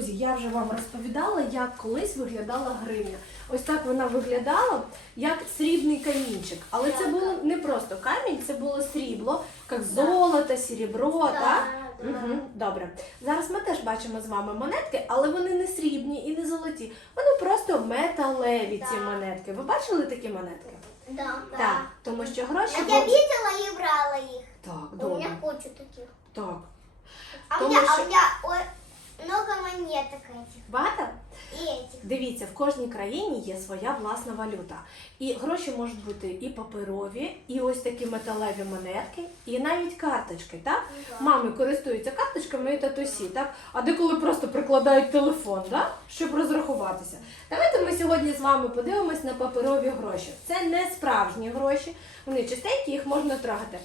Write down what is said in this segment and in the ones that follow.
Друзі, я вже вам розповідала, як колись виглядала гривня. Ось так вона виглядала, як срібний камінчик. Але це було не просто камінь, це було срібло, як золото, серебро, так? Угу, добре. Зараз ми теж бачимо з вами монетки, але вони не срібні і не золоті. Вони просто металеві ці монетки. Ви бачили такі монетки? Да, Так, тому що гроші. А бу- я видела и брала их. Так, У добре. меня куча таких. Так. А у меня, а у много монеток этих. Багато? И этих. Дивіться, в кожній країні є своя власна валюта. І гроші можуть бути і паперові, і ось такі металеві монетки, і навіть карточки. Так? Да. Мами користуються карточками і татусі, так? А деколи просто прикладають телефон, так? щоб розрахуватися. Давайте ми сьогодні з вами подивимось на паперові гроші. Це не справжні гроші, вони чистенькі, їх можна трогати.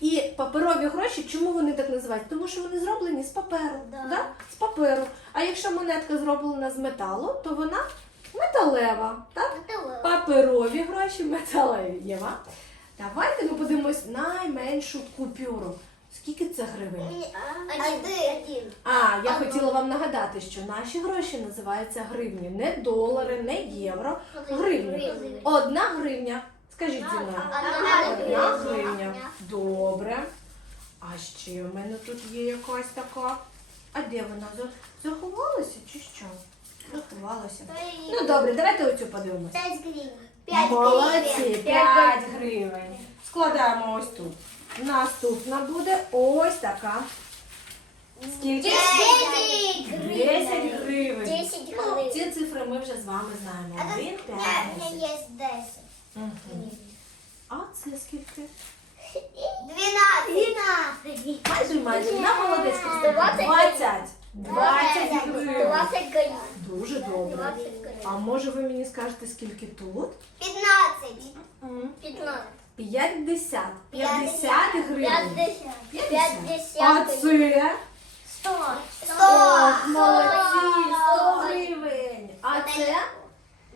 І паперові гроші, чому вони так називають? Тому що вони зроблені з паперу. Да. Паперу. А якщо монетка зроблена з металу, то вона металева. Так? Вот. Паперові гроші металеві. Єва. Давайте ми подивимось найменшу купюру. Скільки це гривень? Один. Один. А, я хотіла вам нагадати, що наші гроші називаються гривні. Не долари, не євро. Гривні. Гривні. Одна гривня. Скажіть зі мною. Одна Одна гривня. гривня. Добре. А ще в мене тут є якась така. А де вона? Заховалася чи що? Заховалася. Ну добре, давайте оцю подивимося. Пять гривен. Пять Молодці, гривен. 5 гривень. Складаємо ось тут. Наступна буде ось така. Скільки? Десять гривен. 10 гривень. Десять Ну, гривень. ці цифри ми вже з вами знаємо. 1, 5, меня, у 10. меня есть. Мгм. А це скільки? Двенадцать. Двенадцать. Майже, майже. На молодець. Двадцять 20. 20 гривень. Двадцать гривен. Дуже добре. А може ви мені скажете, скільки тут? Пятнадцать. Пятнадцать. 50. 50 гривень. Пятьдесят. А Пятьдесят. це? Сто. Сто. Молодці, 100 гривень. А це?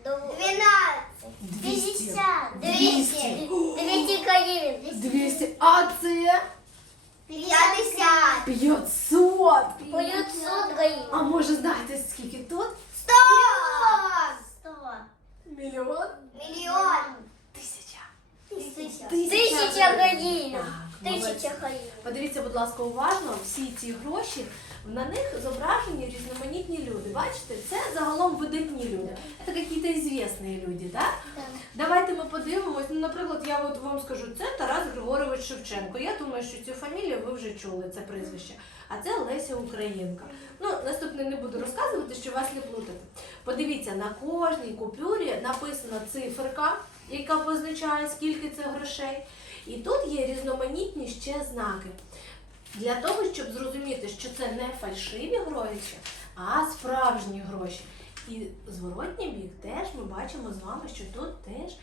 Двенадцать. 200. Пятьдесят. 200. Двести гривен. 200. А це? Пятьдесят. 500. Пятьсот гривен. А може знаєте, скільки тут? Сто. Сто. Мільйон? Миллион. Тисяча. Тысяча. Тысяча Тысяча гривен. Так, молодці. Тысяча гривен. Подивіться, будь ласка, уважно, всі ці гроші, на них зображені різноманітні люди. Бачите, це загалом видатні люди. Це якісь звісні люди, так? Давайте ми подивимось. Ну, наприклад, я от вам скажу, це Тарас Григорович Шевченко. Я думаю, що цю фамілію ви вже чули, це прізвище. А це Леся Українка. Ну, наступне не буду розказувати, щоб вас не плутати. Подивіться, на кожній купюрі написана циферка, яка позначає, скільки це грошей. І тут є різноманітні ще знаки. Для того, щоб зрозуміти, що це не фальшиві гроші, а справжні гроші. І зворотній бік теж ми бачимо з вами, що тут теж